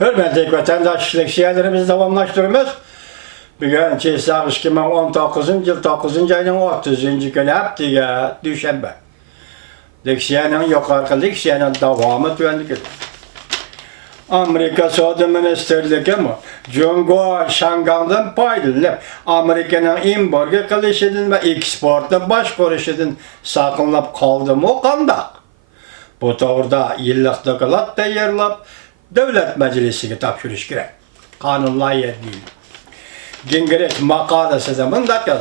Hürmetli vatandaşlık şiirlerimizi davamlaştırıyoruz. Bugün Çeysağ 2019 yıl 9. ayının 30. günü haftiga Düşenbe. Leksiyanın yukarı leksiyanın devamı tüvenlik. Amerika Savunma Ministerliği mi? Jungo Şangang'dan paylanıp Amerika'nın importu kılışıdın ve eksportunu başkuruşudun sakınlap kaldı mı kandak? Bu doğruda yıllık dokulat tayarlap Devlet Meclisi'ne tapşırış gerek. Kanunla yer değil. Gingrich makalesi zamanında kız.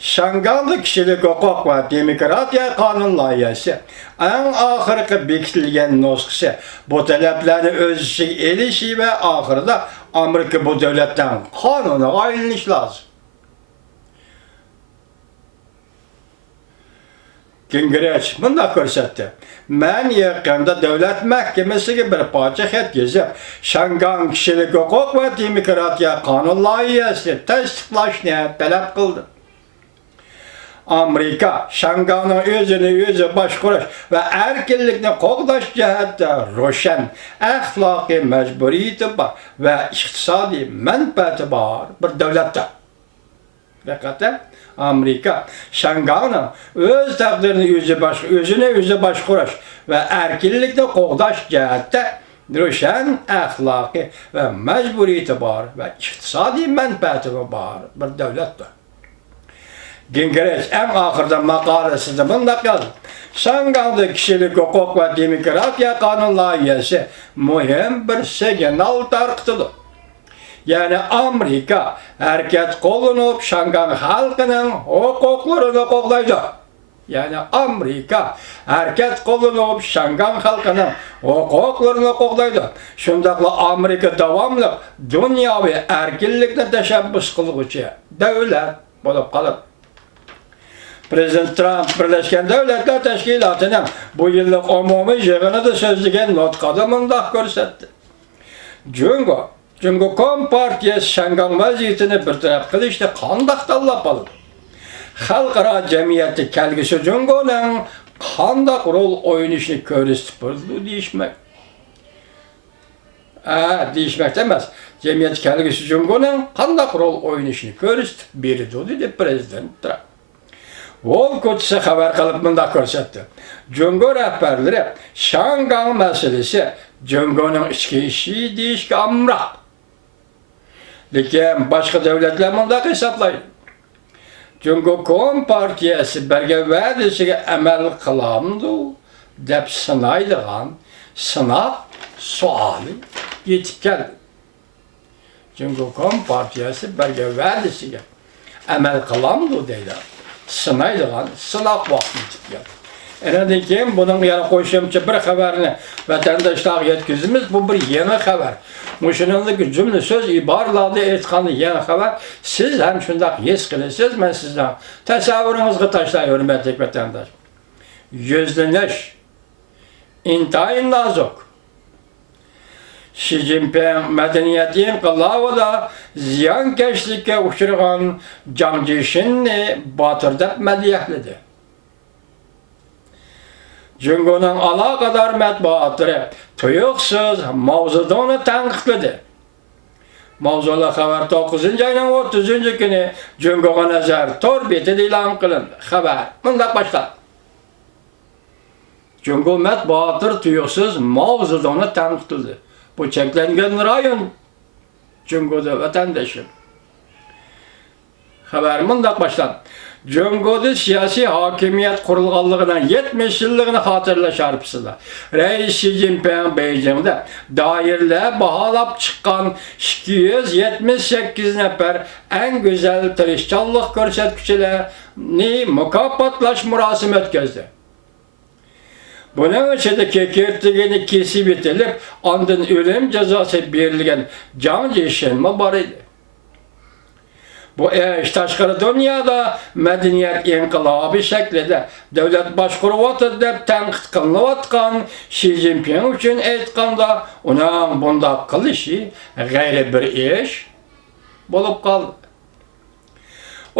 Şangang'da kişilik hukuk ve demokratiya kanun layihesi en ahırkı bekitilgen nüshası bu taleplerini öz içine elişi ve ahırda Amerika bu devletten kanuna ayrılış lazım. Gingrich bunda ko'rsatdi. Men yaqinda davlat mahkamasiga bir parcha xat yozib, Şangang kishilik huquq va demokratiya qonun loyihasini tasdiqlashni talab qildi. Amerika Şangang'ın özünü özü boshqarish va erkinlikni qo'llash jihatda ro'shan axloqiy majburiyati bor va iqtisodiy manfaati bor bir davlatdir. Diqqatda Amerika Şangang'ın öz takdirini özüne özü boshqarish va erkinlikni qo'llash jihatda ro'shan axloqiy va majburiyati bor va iqtisodiy manfaati bor bir davlatdir. Gingrich en ahırda makalesinde bunda yazdı. Şangang'da kişilik hukuk ve demokratiya kanun layihesi mühim bir signal tarqıtıdır. Yani Amerika hareket kolunup Şangang halkının hukuklarını koklaydı. Yani Amerika hareket kolunup Şangang halkının hukuklarını koklaydı. Şundakla Amerika devamlı dünyavi erkinlikle teşebbüs kılgıcı devlet bulup kalıp. Prezident Trump Birleşken Devletler Teşkilatı'nın bu yıllık umumi yığını da sözlügen notkada mındak görsetti. Jungo Kompartiyası Şangang vaziyetini bir taraf kılıştı kandak tallap aldı. Halkara cemiyeti kelgisi Jungo'nun kandak rol oynayışını körüstü pırdı değişmek. Değişmek demez. Cemiyet kelgisi Jungo'nun kandak rol oynayışını körüstü biri dedi Prezident Trump. Ol kötüsü haber kalıp bunda ko'rsatdi. Jungo rahbarlari Şangang meselesi Jungo'nun içki işi deyishga amroq. Lekin boshqa davlatlar bunda hesaplaydi. Jungo Kompartiyasi bergan va'dasiga amal qilamdi deb sinaydigan sinab savoli yetib keldi. Jungo Kompartiyasi bergan va'dasiga amal qilamdi deydi. Sınaydıgan, sınak vakti yetip geldi. Eneden keyin bunun yana qo'shimcha bir xabarni vatandaşlarga yetkazimiz. Bu bir yeni xabar. Muşunundaki cümle söz ibarlarda aytganda yeni xabar. Siz ham shundaq his qilasiz. Men sizdan tasavvuringizga tashlay hurmatli vatandosh. Yuzlanish intayin nozuk. Xi Jinping medeniyeti inqilabida ziyonkashlikka uchragan Jiang Zeminni botir deb madihladi. Jungo'nun aloqador matbuotlari tuyuqsiz mavzudoni tanqidladi. Mavzuli xabar 9 ayning 30 kuni Jungo'ga nazar tor betida e'lon qilindi. Xabar bunday boshlandi. Jungo matbuotlari tuyuqsiz mavzudoni tanqidladi. Bu çeklengen rayon Jungo'da vatandaşım. Haber mındak başlan. Jungo'da siyasi hakimiyet kurulganlığından 70 yıllığını hatırlaş arpısıda. Reis Xi Jinping Beijing'de dairle bahalap çıkan 278 nefer en güzel tirişçallık görsetküçilerini mükaffatlaş murasim ötközdi. Bunun içinde kekirtigini kesip itilip andın ölüm cezası verilgen Jiang Zeminni var idi. Bu iş tashqari dünyada medeniyet inqilabı şeklinde devlet başkuruvatı deb tanqid qilinayotgan Xi Jinping üçün aytganda uning bunda qilishi g'ayri bir ish bo'lib qoldi.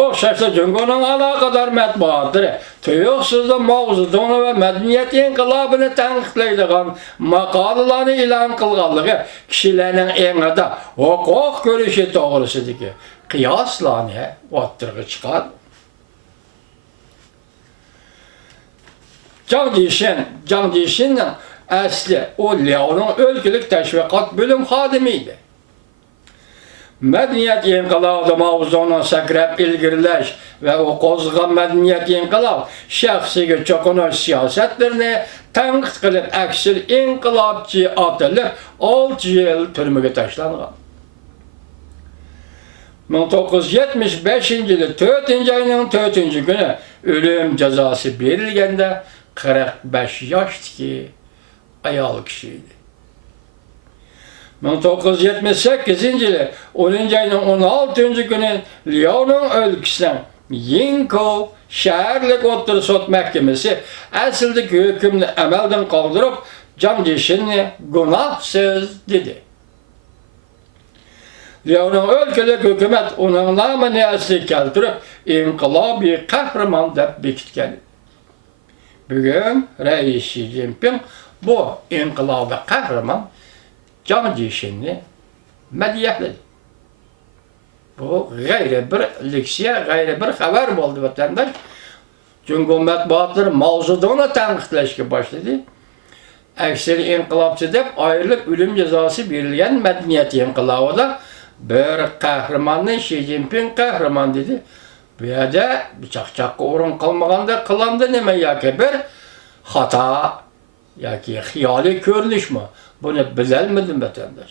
O'xshashla Jungo'nun alaqadar matbuatlari tuyuqsizda Mao Zedong va madaniyat inqilobini tanqidlaydigan maqolalarni e'lon qilganligi kishilarning engida huquq ko'rishi to'g'risidagi qiyoslarni o'ttirg'i chiqadi. Jiang Jishinning asli o Liaoning o'lkalik tashviqot bo'lim xodimiydi. Medeniyet inqilabı Mao Zedong'un sakrab ilgirlash ve o qo'zg'agan medeniyet inqilab shaxsiga cho'qinish siyosatlarini tanqid qilib aksil inqilobchi atilib 6 yil turmaga tashlangan. 1975 yılı 4. ayının 4. günü ölüm cezası verilgende 45 yaşdaki ayol kişiydi. 1978 yılı 10. ayının 16. günü Liaoning ülkesinden Yingkou şehirlik otur sot mahkemesi asildeki hükümünü emelden kaldırıp Jiang Jishinni günahsız dedi. Liaoning ülkelik hükümet onun namını asli keltirip inqilobiy kahraman deb bekitgan. Bugün Reis Xi Jinping bu inqilobiy kahraman Jiang Jishinni madhiyahladi. Bu gayri bir leksiya, gayri bir haber oldu vatandaş. Çünkü matbuatları Mao Zedong'u tanqidlashga başladı. Aksari inqilobchi deb ayrılık ölüm cezası verilgan madaniyat inqilobida bir kahramanni Xi Jinping kahraman dedi. Bu yerda chaqchaqqa o'rin qolmaganda qilindi nima yoki bir xato yoki xiyoliy ko'rinishmi? Buni bilolmadim vatandaş.